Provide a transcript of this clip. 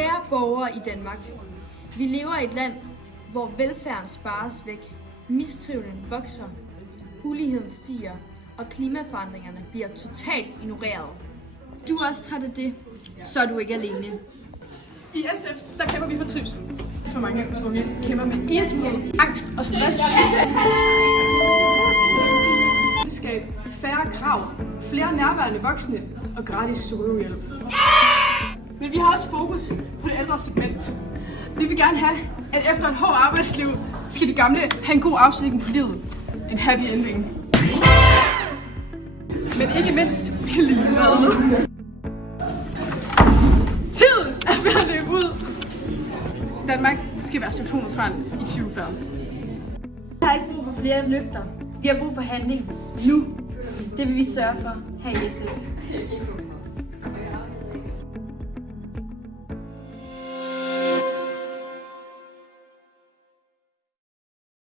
Kære borgere i Danmark, vi lever i et land, hvor velfærden spares væk, mistrivslen vokser, uligheden stiger, og klimaforandringerne bliver totalt ignoreret. Du er også træt af det, så er du ikke alene. I SF, der kæmper vi for trivsel. For mange unge kæmper med ensomhed, angst og stress. Vi skaber færre krav, flere nærværende voksne og gratis psykologhjælp. Men vi har også fokus på det ældre segment. Vi vil gerne have, at efter et hårdt arbejdsliv, skal de gamle have en god afslutning på livet. En happy ending. Men ikke mindst livet. Tiden er ved at løbe ud. Danmark skal være CO2-neutral i 2040. Vi har ikke brug for flere løfter. Vi har brug for handling nu. Det vil vi sørge for her i SF.